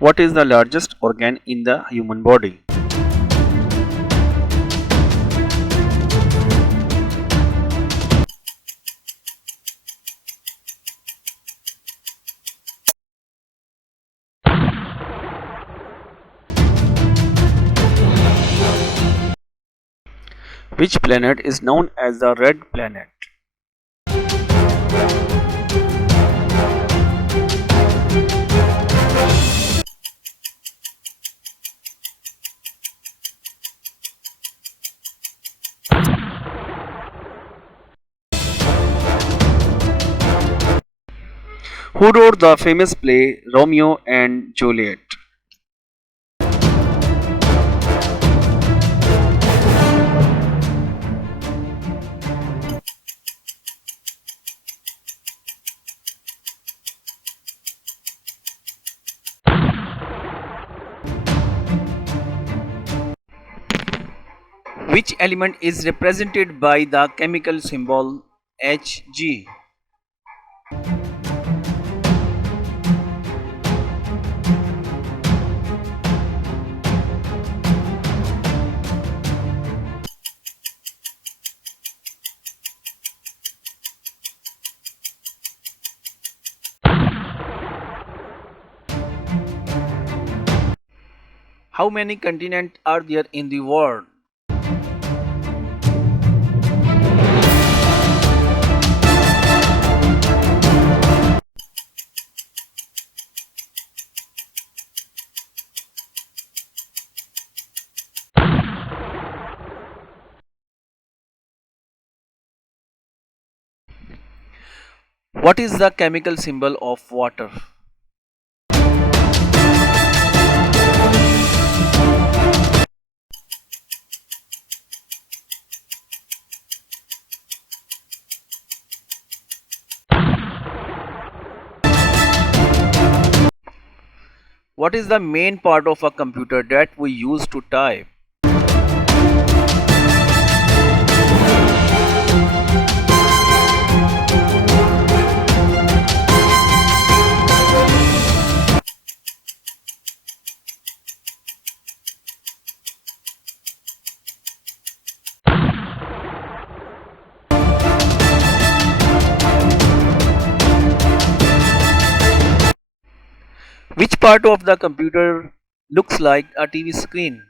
What is the largest organ in the human body? Which planet is known as the red planet? Who wrote the famous play Romeo and Juliet? Which element is represented by the chemical symbol Hg? How many continents are there in the world? What is the chemical symbol of water? What is the main part of a computer that we use to type? Which part of the computer looks like a TV screen?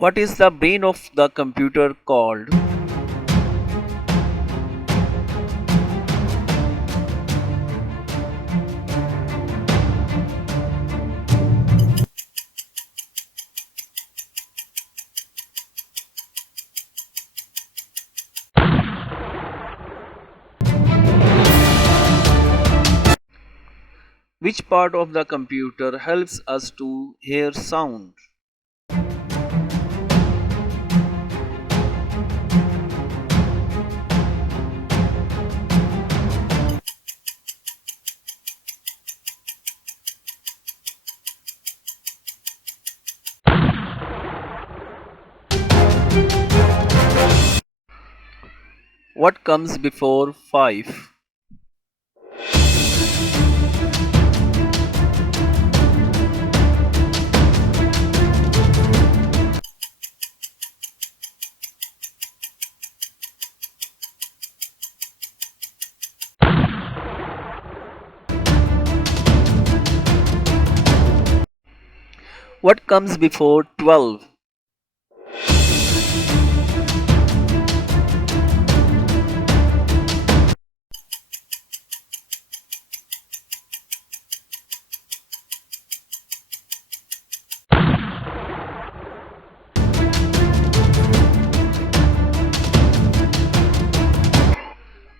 What is the brain of the computer called? Which part of the computer helps us to hear sound? What comes before 5? What comes before 12?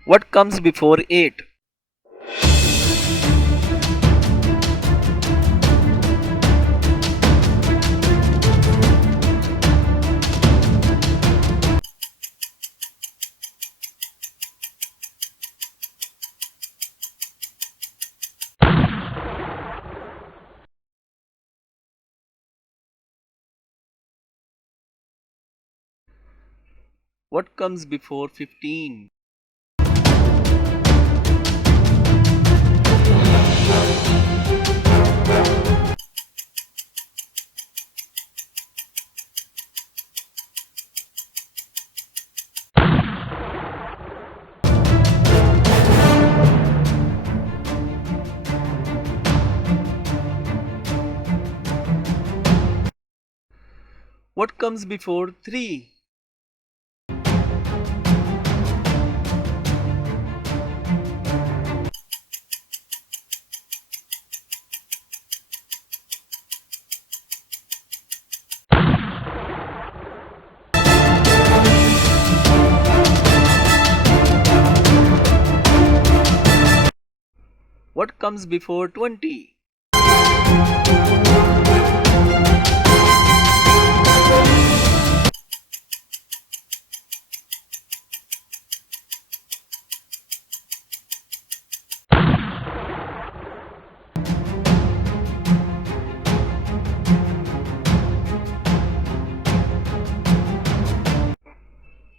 What comes before 8? What comes before 15? What comes before 3? What comes before 20?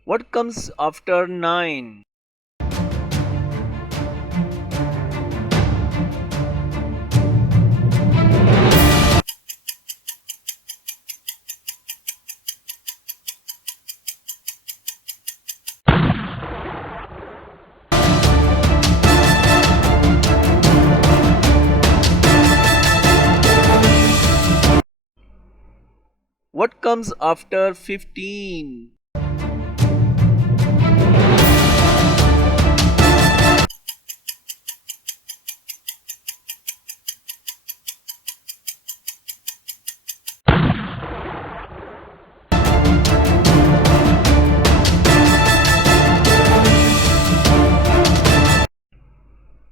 What comes after 9? What comes after 15?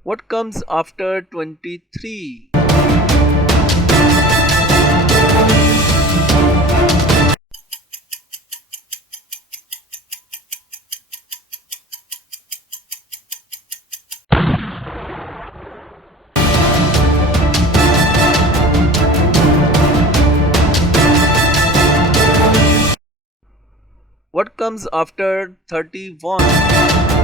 What comes after 23? What comes after 31?